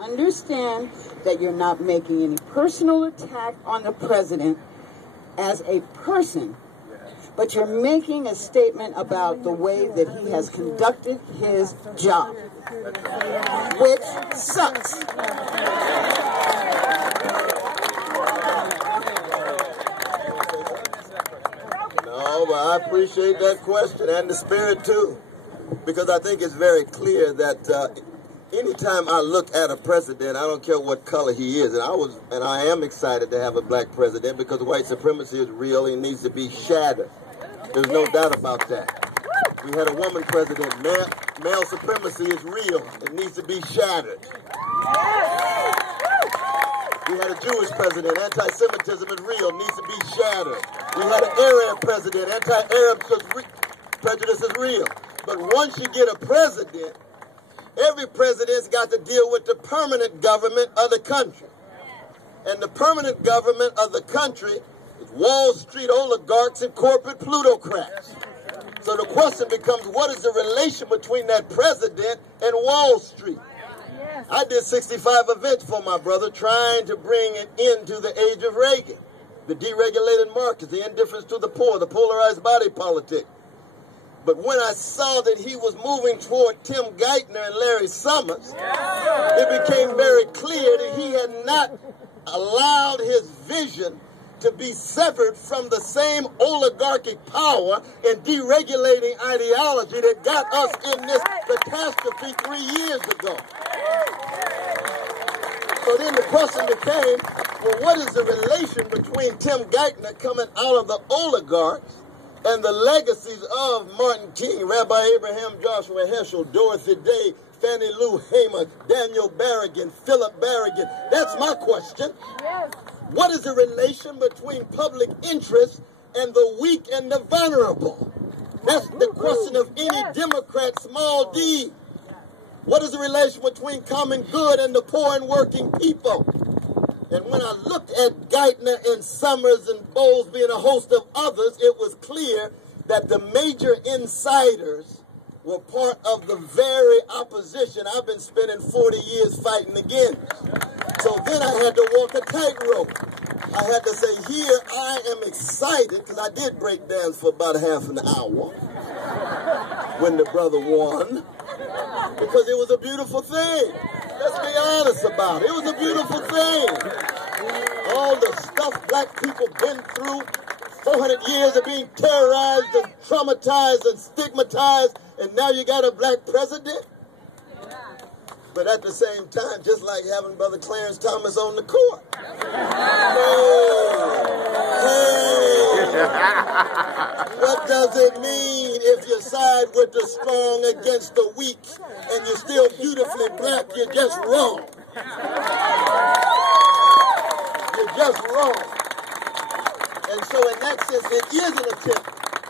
understand that you're not making any personal attack on the president as a person, but you're making a statement about the way that he has conducted his job, which sucks. No, but I appreciate that question and the spirit too, because I think it's very clear that anytime I look at a president, I don't care what color he is, and I am excited to have a black president because white supremacy is real and needs to be shattered. There's no doubt about that. We had a woman president. Male supremacy is real. It needs to be shattered. We had a Jewish president. Anti-Semitism is real. Needs to be shattered. We had an Arab president. Anti-Arab prejudice is real. But once you get a president, every president's got to deal with the permanent government of the country. And the permanent government of the country is Wall Street oligarchs and corporate plutocrats. So the question becomes, what is the relation between that president and Wall Street? I did 65 events for my brother, trying to bring an end to the age of Reagan, the deregulated markets, the indifference to the poor, the polarized body politic. But when I saw that he was moving toward Tim Geithner and Larry Summers, it became very clear that he had not allowed his vision to be severed from the same oligarchic power and deregulating ideology that got us in this catastrophe 3 years ago. So then the question became, well, what is the relation between Tim Geithner coming out of the oligarchs and the legacies of Martin King, Rabbi Abraham Joshua Heschel, Dorothy Day, Fannie Lou Hamer, Daniel Berrigan, Philip Berrigan? That's my question. Yes. What is the relation between public interest and the weak and the vulnerable? That's the question of any Democrat, small d. What is the relation between common good and the poor and working people? And when I looked at Geithner and Summers and Bowlesby and a host of others, it was clear that the major insiders were part of the very opposition I've been spending 40 years fighting against. So then I had to walk a tightrope. I had to say, here I am excited, because I did break dance for about half an hour when the brother won, because it was a beautiful thing. Let's be honest about it. It was a beautiful thing. All the stuff black people been through, 400 years of being terrorized and traumatized and stigmatized, and now you got a black president? But at the same time, just like having Brother Clarence Thomas on the court. What does it mean if you side with the strong against the weak and you're still beautifully black? You're just wrong. You're just wrong. And so in that sense, it is an attempt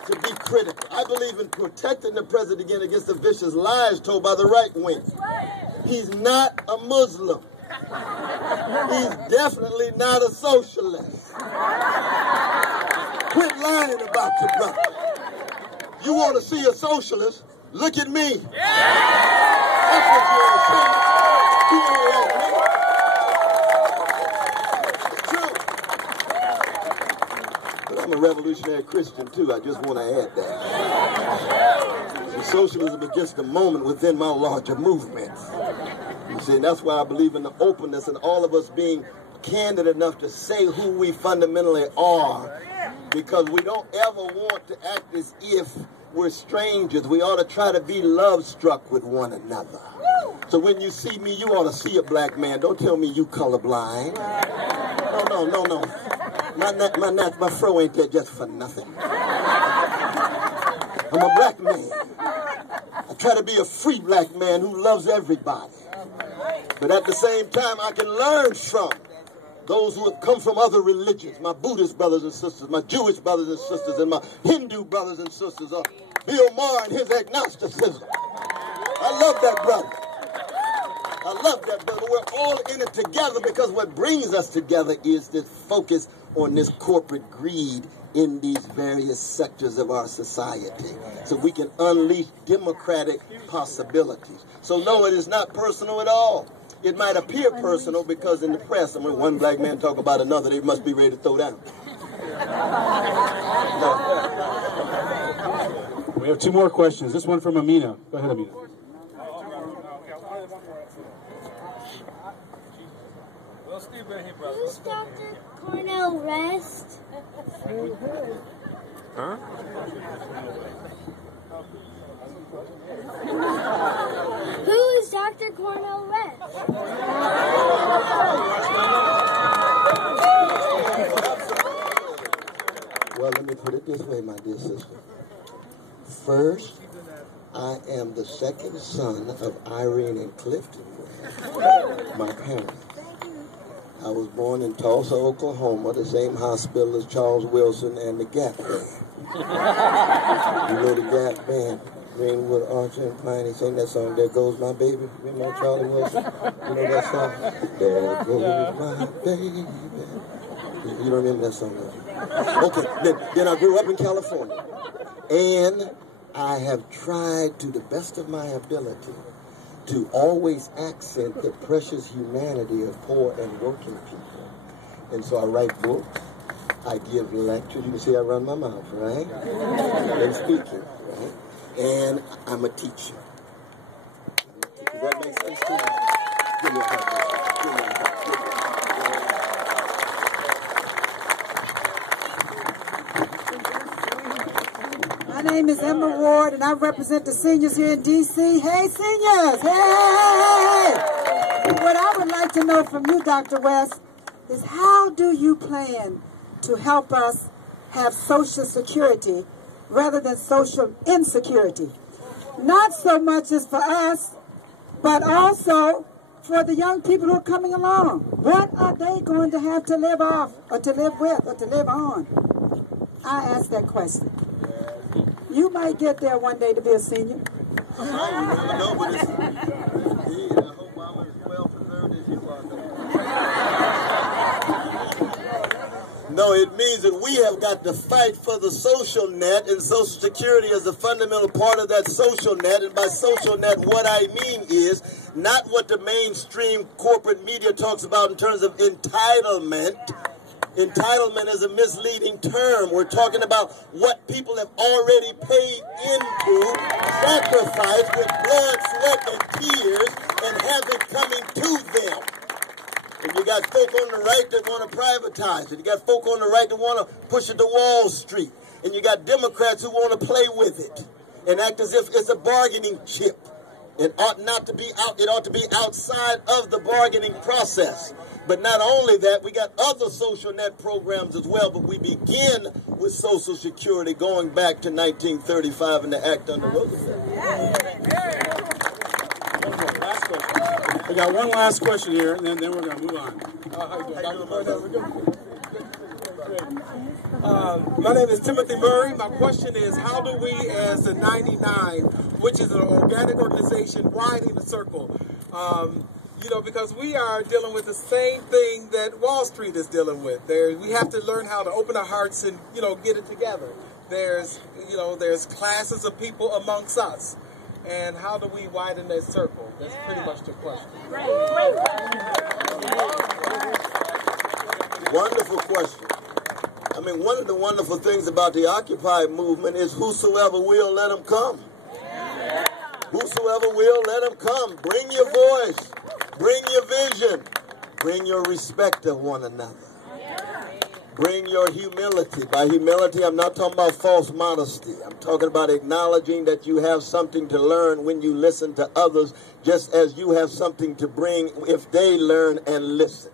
to be critical. I believe in protecting the president again against the vicious lies told by the right wing. He's not a Muslim. He's definitely not a socialist. Quit lying about your brother. You want to see a socialist? Look at me. That's what you want to see. He ain't like me. It's true. But I'm a revolutionary Christian too. I just want to add that. So socialism is just a moment within my larger movement. You see, that's why I believe in the openness and all of us being candid enough to say who we fundamentally are, because we don't ever want to act as if we're strangers. We ought to try to be love-struck with one another. So when you see me, you ought to see a black man. Don't tell me you colorblind. No. My fro ain't there just for nothing. I'm a black man. I try to be a free black man who loves everybody. But at the same time, I can learn from those who have come from other religions, my Buddhist brothers and sisters, my Jewish brothers and sisters, and my Hindu brothers and sisters, or Bill Maher and his agnosticism. I love that brother. I love that brother. We're all in it together, because what brings us together is this focus on this corporate greed in these various sectors of our society, so we can unleash democratic possibilities. So no, it is not personal at all. It might appear personal because in the press, when one black man talk about another, they must be ready to throw down. We have two more questions. This one from Amina. Go ahead, Amina. Who's Dr. Cornel West? Huh? Who is Dr. Cornel West? Well, let me put it this way, my dear sister. First, I am the second son of Irene and Clifton, my parents. I was born in Tulsa, Oklahoma, the same hospital as Charles Wilson and the Gap Band. You know the Gap Band, Greenwood, Archer, and Piney sang that song, There Goes My Baby. Remember Charlie Wilson? You know that song? There goes my baby. You don't remember that song? Okay, then I grew up in California. And I have tried to the best of my ability to always accent the precious humanity of poor and working people. And so I write books, I give lectures. You can see I run my mouth, right? I'm speaking, right? And I'm a teacher. Does that make sense to you? Give me a hug. Give me a hug. My name is Emma Ward, and I represent the seniors here in D.C. Hey, seniors! Hey! What I would like to know from you, Dr. West, is how do you plan to help us have social security rather than social insecurity? Not so much as for us, but also for the young people who are coming along. What are they going to have to live off, or to live with, or to live on? I ask that question. You might get there one day to be a senior. I don't know, but it's, indeed, I hope I'm as well preserved as you are. No, it means that we have got to fight for the social net, and Social Security is a fundamental part of that social net. And by social net, what I mean is not what the mainstream corporate media talks about in terms of entitlement. Entitlement is a misleading term. We're talking about what people have already paid into, sacrificed with blood, sweat, and tears, and have it coming to them. And you got folk on the right that want to privatize it. You got folk on the right that want to push it to Wall Street. And you got Democrats who want to play with it and act as if it's a bargaining chip. It ought not to be out. It ought to be outside of the bargaining process. But not only that, we got other social net programs as well, but we begin with Social Security going back to 1935 and the Act under Roosevelt. We got one last question here, and then we're going to move on. My name is Timothy Murray. My question is, how do we as the 99, which is an organic organization, widen the circle? Because we are dealing with the same thing that Wall Street is dealing with. We have to learn how to open our hearts and, get it together. There's classes of people amongst us. And how do we widen that circle? That's pretty much the question. Wonderful question. I mean, one of the wonderful things about the Occupy movement is whosoever will, let them come. Whosoever will, let them come. Bring your voice. Bring your vision. Bring your respect of one another. Bring your humility. By humility, I'm not talking about false modesty. I'm talking about acknowledging that you have something to learn when you listen to others, just as you have something to bring if they learn and listen.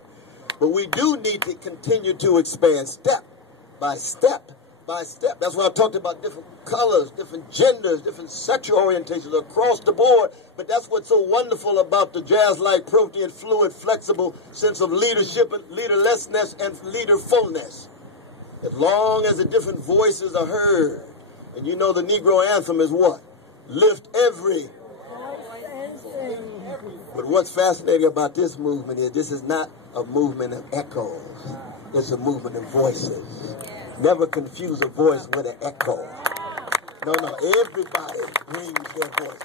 But we do need to continue to expand step by step by step. That's why I talked about different colors, different genders, different sexual orientations across the board. But that's what's so wonderful about the jazz-like, protein, fluid, flexible sense of leadership and leaderlessness and leaderfulness. As long as the different voices are heard. And you know the Negro anthem is what? Lift every. But what's fascinating about this movement is this is not a movement of echoes. It's a movement of voices. Never confuse a voice with an echo. No, everybody brings their voice.